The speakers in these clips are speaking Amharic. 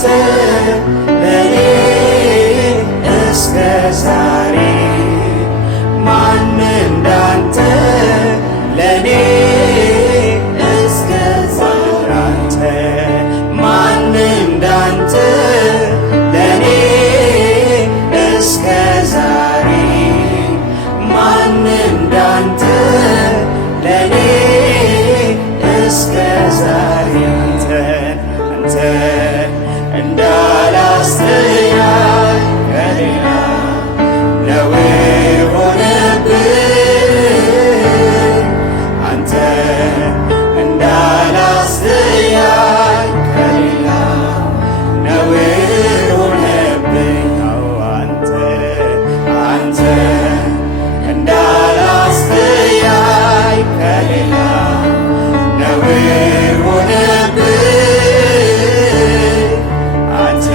እንዳንተ ለኔ እስከ ዛሬ ማን እንዳንተ ለኔ እስከ ዛሬ ማን እንዳንተ ለኔ እስከ ዛሬ ማን እንዳንተ ለኔ እስከ ዛሬ አንተ እንዳላስተያይ ከሌላ ነውር ሆነብኝ አንተ እንዳላስተያይ ከሌላ ነውር ሆነብኝ አንተ እንዳላስተያይ ከሌላ ነውር ሆነብኝ አንተ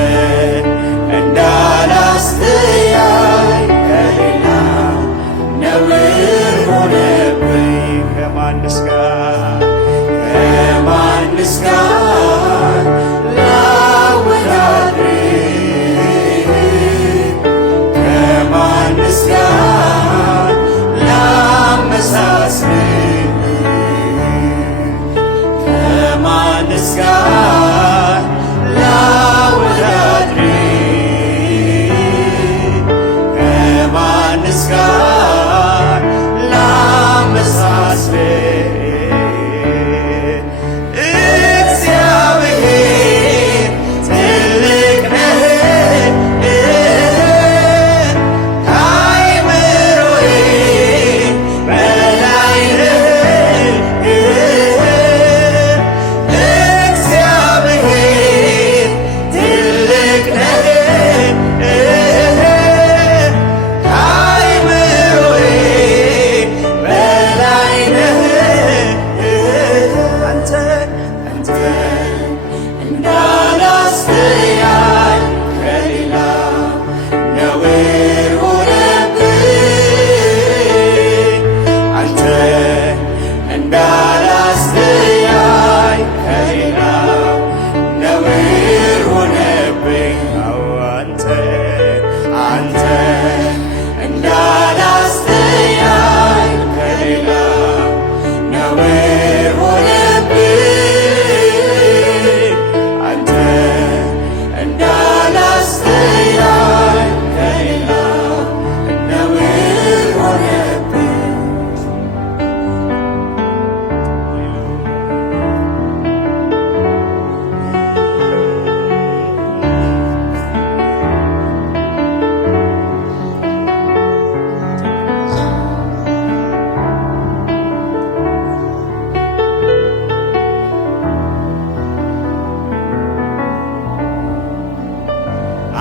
እንዳላስተያይ ከሌላ ነውር ሆነብኝ ከማንስ ጋር ላወዳድር ከማንስ ጋር ላመሳስል ከማንስ ጋር ላወዳድር ከማንስ ጋር ላመሳስል እግዚአብሔር ትልቅ ነህ ከአእምሮዬ በላይ ነህ እግዚአብሔር ትልቅ ነህ ከአእምሮዬ በላይ ነህ አንተ እንዳላስተያይ ከሌላ ነውር ሆነብኝ አንተ እንዳላስተያይ ከሌላ ነውር ሆነብኝ አንተ እንዳላስተያይ ከሌላ ነውር ሆነብኝ አንተ እንዳላስተያይ ከሌላ ነውር ሆነብኝ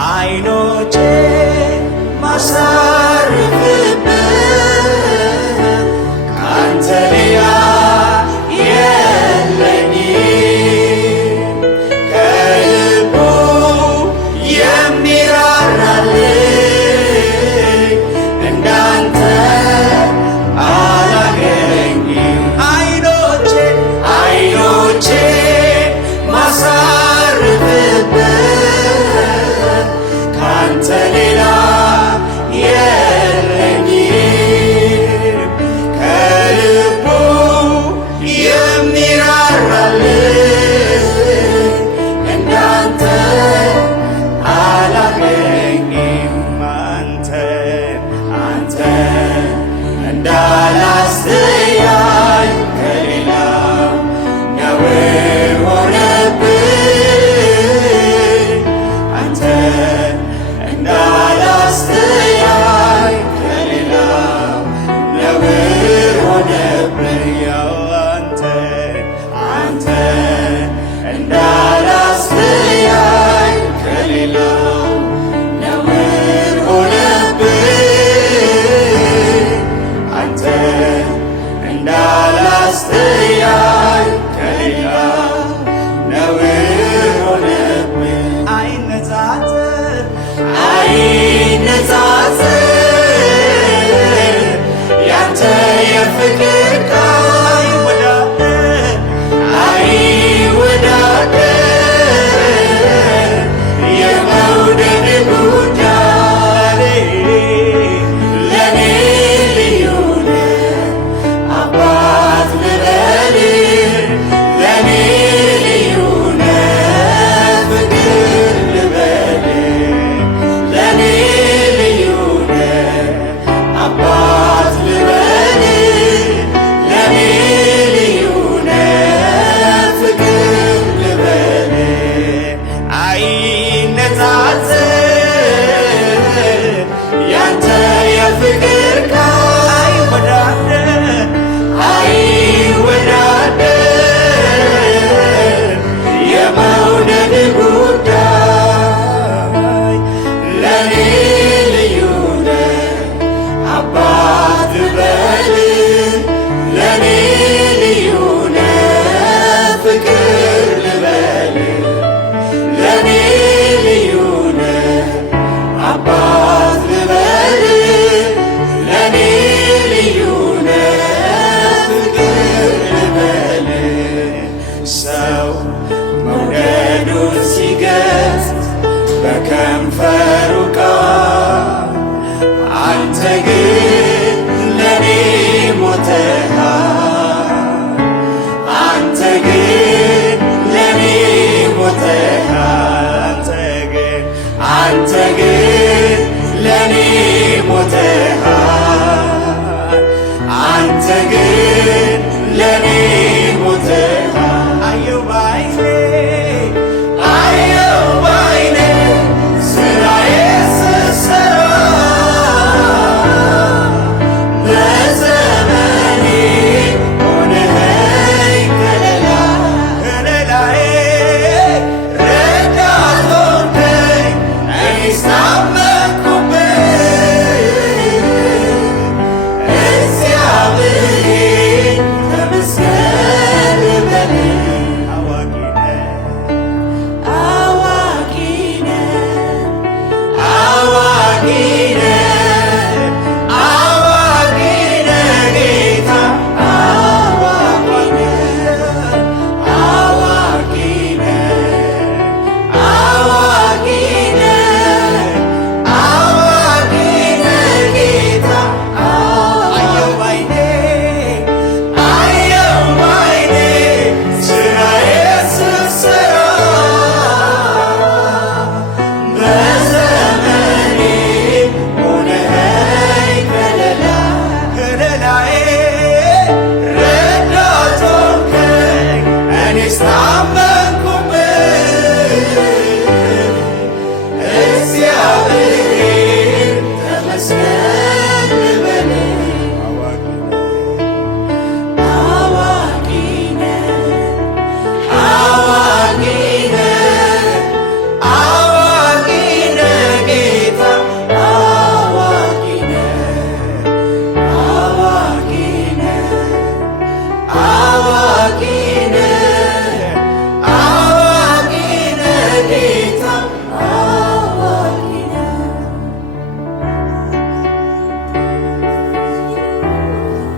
አይኖቼ ማሳርፍበት ካንተ ሌላ የለኝም ከልቡ የሚራራልኝ እንዳንተ አላገኝም አይኖቼ ማሳርፍበት ካንተ ሌላ የለኝም ከልቡ የሚራራልኝ እንዳንተ አላገኝም አንተ እንዳላስተያይ ከሌላ ነውር ሆነብኝ አንተ እንዳላስተያይ ከሌላ ነውር ሆነብኝ አንተ እንዳላስተያይ ከሌላ ነውር ሆነብኝ አንተ እንዳላስተያይ ከሌላ ነውር ሆነብኝ አይነጻጽር ያንተ የፍቅር ቃል አይወዳደር የከንፈሩ ቃል